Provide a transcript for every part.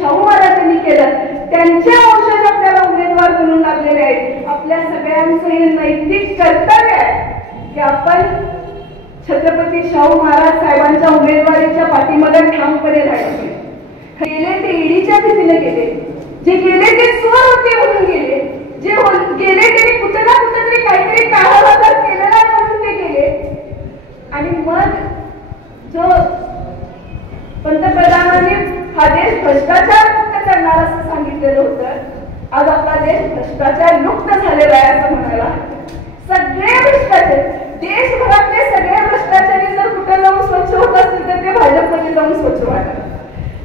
शाहू महाराजांनी केलं, त्यांचे वंशज आपल्याला उमेदवार बनवून लागलेले आहेत. आपल्या सगळ्यांचं हे नैतिक कर्तव्य आहे की आपण छत्रपती शाहू महाराज साहेबांच्या उमेदवारीच्या पाठीमागे ठामपणे राहायचे. गेले ते ईडीच्या भीतीने गेले, जे गेले ते चोर होते म्हणून गेले, जे गेले ते कुठे ना कुठेतरी काहीतरी काळाबाजार केलेला आहे म्हणून ते गेले. आणि मग जो पंतप्रधानांनी हा देश भ्रष्टाचार मुक्त करणार असं सांगितलेलं होतं, आज आपला देश भ्रष्टाचार मुक्त झालेला आहे असं म्हणायला. सगळे भ्रष्टाचार, देशभरातले सगळे भ्रष्टाचारी जर कुठे जाऊन स्वच्छ होत असतील तर ते भाजपमध्ये जाऊन स्वच्छ वाटतात.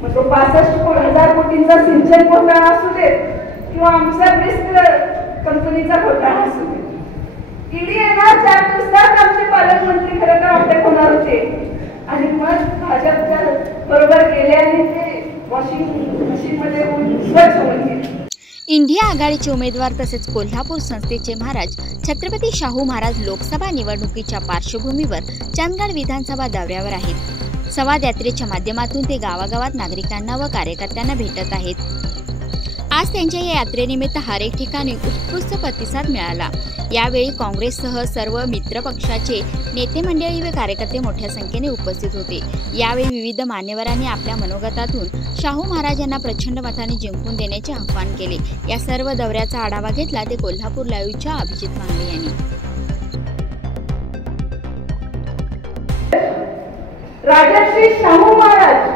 मग तो 65,000 कोटींचा सिंचन घोटाळा असू दे किंवा आमचा ब्रिस्क कंपनीचा घोटाळा असू दे, ईडी येणार 4 दिवसात आमचे पालकमंत्री खरं तर अटक होणार होते. आणि मग भाजपच्या बरोबर गेले आणि ते वॉशिंग मशीन मध्ये स्वच्छ होऊन गेले. इंडिया आघाडीचे उमेदवार तसेच कोल्हापूर संस्थेचे महाराज छत्रपती शाहू महाराज लोकसभा निवडणुकीच्या पार्श्वभूमीवर चंदगड विधानसभा दौऱ्यावर आहेत. संवाद यात्रेच्या माध्यमातून ते गावागावात नागरिकांना व कार्यकर्त्यांना भेटत आहेत. आज त्यांच्या या यात्रेनिमित्त हर एक ठिकाणी उत्कृष्ट प्रतिसाद मिळाला. यावेळी काँग्रेससह सर्व मित्रपक्षाचे नेते मंडळी व कार्यकर्ते मोठ्या संख्येने उपस्थित होते. यावेळी विविध मान्यवरांनी आपल्या मनोगतातून शाहू महाराजांना प्रचंड मताने जिंकून देण्याचे आवाहन केले. या सर्व दौऱ्याचा आढावा घेतला ते कोल्हापूर लाईव्हच्या अभिजित मांगले यांनी. राजर्षी शाहू महाराज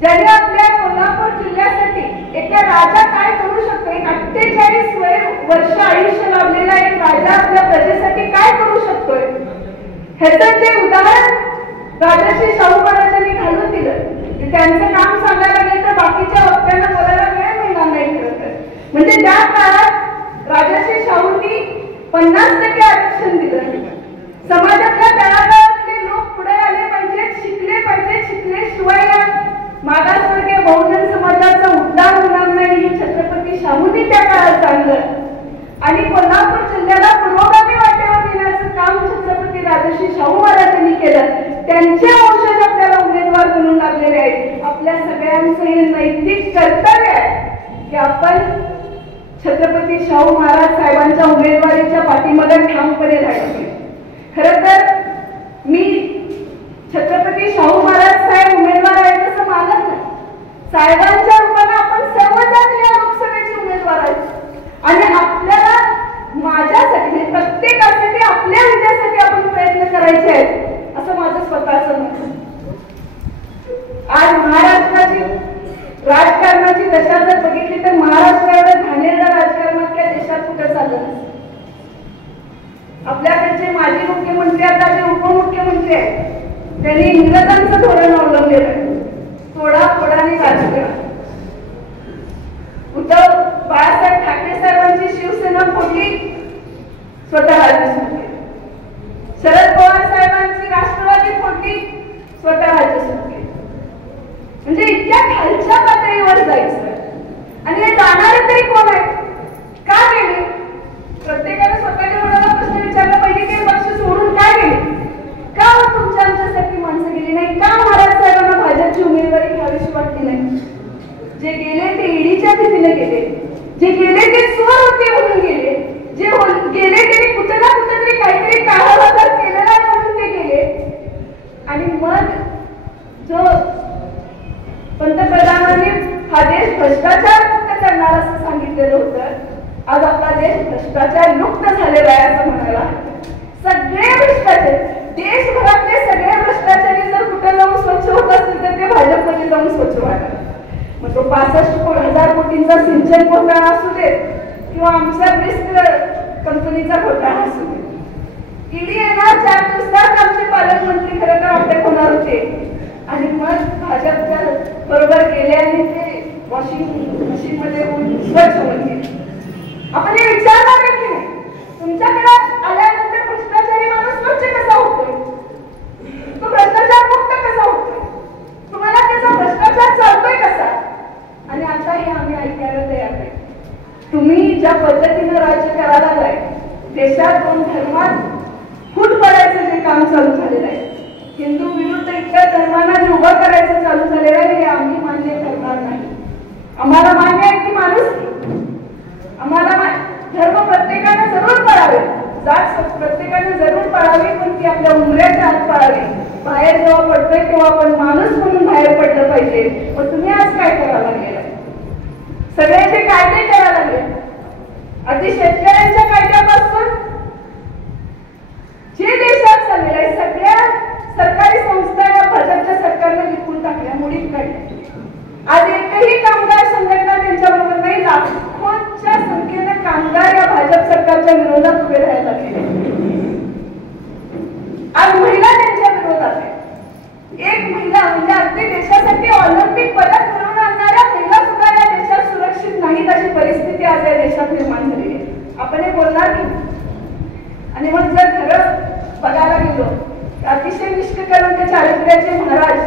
ज्यांनी आपल्या कोल्हापूर जिल्ह्यासाठी एका राजा काय करू शकतो, एक 48 वर्ष आयुष्य लाभलेला एक राजा आपल्या प्रजेसाठी काय करू शकतोय, ह्याचं जे उदाहरण राजर्षी शाहू महाराजांनी घालून दिलं. त्यांचं काम सांगायला गेलं तर बाकीच्या वक्त्यांना बोलायला वेळ मिळणार नाही. खरं तर म्हणजे त्या काळात राजर्षी शाहूंनी 50% आरक्षण दिलं. समाजातल्या तळागाळातले लोक पुढे आले पाहिजेत, शिकले पाहिजेत, शिकल्याशिवाय मागासवर्गीय बहुजन समाजाचा उद्धार होणार नाही हे छत्रपती शाहूंनी त्या काळात सांगलं. आणि कोल्हापूर जिल्ह्याला पुरोगामी वाटेवर नेण्याचं काम छत्रपती राजर्षी शाहू महाराजांनी केलं. त्यांचे वंशज आपल्याला उमेदवार बनवून लागलेले आहेत. आपल्या सगळ्यांचं हे नैतिक कर्तव्य आहे की आपण छत्रपती शाहू महाराज साहेबांच्या उमेदवारीच्या पाठीमागे ठामपणे राहायचे. खरं तर मी छत्रपती शाहू महाराज साहेब उमेदवार आहेत असं मानत नाही. साहेबांच्या रूपाने आपण सर्वजण या लोकसभेचे उमेदवार आहेत आणि आपल्याला माझ्यासाठी प्रत्येकासाठी आपल्या विजयासाठी आपण प्रयत्न करायचे आहेत असं माझं स्वतःचं मत. आज महाराष्ट्राची राजकारणाची दशा जर बघितली तर महाराष्ट्र एवढं घाणेरडं राजकारणातल्या देशात कुठं चाललं. आपल्याकडचे माजी मुख्यमंत्री आता जे उपमुख्यमंत्री आहेत त्यांनी इंग्रजांचं धोरण अवलंबलेलं आहे, तोडाफोडाने राजकारण. उद्धव बाळासाहेब ठाकरे साहेबांची शिवसेना फोडली, स्वतः राज्य सुटले. शरद पवार साहेबांची राष्ट्रवादी फोडली, स्वतः राज्य सुटले. म्हणजे इतक्या खालच्या पातळीवर जायचं आणि हे जाणारे तरी कोण आहे, का गेले? प्रत्येकाने स्वतःच्या मनाला प्रश्न विचारला पाहिजे की पक्ष सोडून काय गेले, का तुमच्या आमच्यासारखी माणसं गेली नाही, का महाराज साहेबांना भाजपची उमेदवारी घ्यावीशी वाटली नाही. जे गेले ते ईडीच्या भीतीने गेले, जे गेले ते चोर होते म्हणून गेले, जे गेले ते कुठे ना कुठेतरी काहीतरी काळाबाजार केलेला आहे म्हणून ते गेले. आणि मग जो पंतप्रधानांनी हा देश भ्रष्टाचार मुक्त करणार असं सांगितलेलं होतं, आज आपला देश भ्रष्टाचार मुक्त झालेला आहे असं म्हणायला. सगळे भ्रष्टाचार, देशभरातले सगळे भ्रष्टाचारी जर कुठे जाऊन स्वच्छ होत असतील तर ते भाजपमध्ये जाऊन स्वच्छ वाटतात. मग तो 65,000 कोटींचा सिंचन घोटाळा असू दे किंवा आमचा ब्रिस्क कंपनीचा घोटाळा असू दे, ईडी येणार 4 दिवसात आमचे पालकमंत्री खरं तर अटक होणार होते. आणि मग भाजपच्या बरोबर गेले आणि ते वॉशिंग मशीन मध्ये स्वच्छ होऊन गेले. आपण हे विचारणार आहे की नाही, तुमच्याकडे आल्यानंतर भ्रष्टाचारी माणूस स्वच्छ कसा होतोय, तो भ्रष्टाचार मुक्त कसा होतोय, तुम्हाला त्याचा भ्रष्टाचार चालतोय कसा. आणि आता हे आम्ही ऐकायला तयार आहे. तुम्ही ज्या पद्धतीने राज्य करायला लागलाय, देशात 2 धर्मात फूट पडायचं जे काम चालू झालेलं आहे, हिंदू विरुद्ध इतर धर्मांना जे उभं करायचं चालू झालेलं आहे, हे आम्ही मान्य करणार नाही. बाहेर जेव्हा पडतोय तेव्हा आपण माणूस म्हणून बाहेर पडलं पाहिजे. पण तुम्ही आज काय करायला लागलेला आहे? सगळ्यांचे कायदे करायला लागले, अगदी शेतकऱ्यांच्या कायद्यापासून जे देशात चाललेलं आहे सगळ्या सरकारी संस्था या भाजपच्या सरकारने विकून टाकल्या, मोडीत काढल्या. आज एकही कामगार संघटना त्यांच्याबरोबर नाही. लाखोंच्या संख्येने कामगार या भाजप सरकारच्या विरोधात उभे राहायला लागले. आज महिला त्यांच्या विरोधात आहे. एक महिला म्हणजे अगदी देशासाठी ऑलिम्पिक पदक मिळवून आणणाऱ्या महिला सुद्धा या देशात सुरक्षित नाहीत अशी परिस्थिती आज या देशात निर्माण झाली आहे. आपण हे बोलणार की? आणि मग जर खरं बघायला गेलो अतिशय निष्कलंक चारित्र्याचे महाराज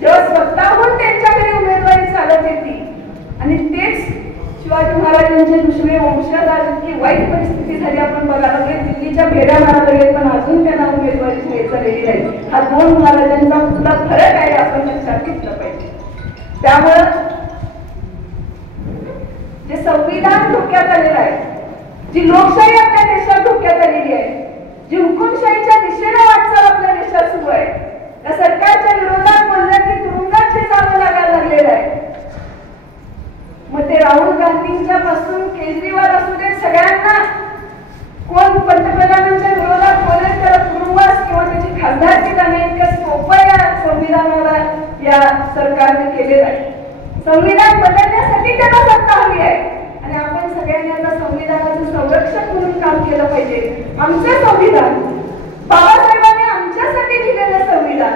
जेव्हा स्वतःहून त्यांच्या घरी उमेदवारी चालत येते आणि तेच शिवाजी महाराजांचे दुसरे वंशज इतकी वाईट परिस्थिती झाली आपण बघायला गेले. दिल्लीच्या फेऱ्या मारायला गेले पण अजून त्यांना उमेदवारी झालेली नाही. हा दोन महाराजांचा सुद्धा फरक आहे आपण लक्षात घेतलं पाहिजे. त्यामुळं जे संविधान धोक्यात आलेलं आहे, जी लोकशाही आपल्या देशात धोक्यात आलेली आहे, जी हुकुमशाहीच्या दिशेने वाटचाल आपल्या देशात सुरू आहे, त्या सरकारच्या विरोधात बोललं की तुरुंगात जे जावं लागायला लागलेलं आहे. मग ते राहुल गांधींच्या पासून केजरीवाल असू दे, सगळ्यांना कोण पंतप्रधानांच्या विरोधात बोलेल त्याला तुरुंगास किंवा त्याची खासदारकी जाणे इतकं सोपं या संविधानाला या सरकारने केलेलं आहे. संविधान बदलण्यासाठी त्यांना सत्ता हवी आहे आणि आपण सगळ्यांनी आता संविधानाचं संरक्षक म्हणून काम केलं पाहिजे. आमचं संविधान, बाबासाहेबांनी आमच्यासाठी दिलेलं संविधान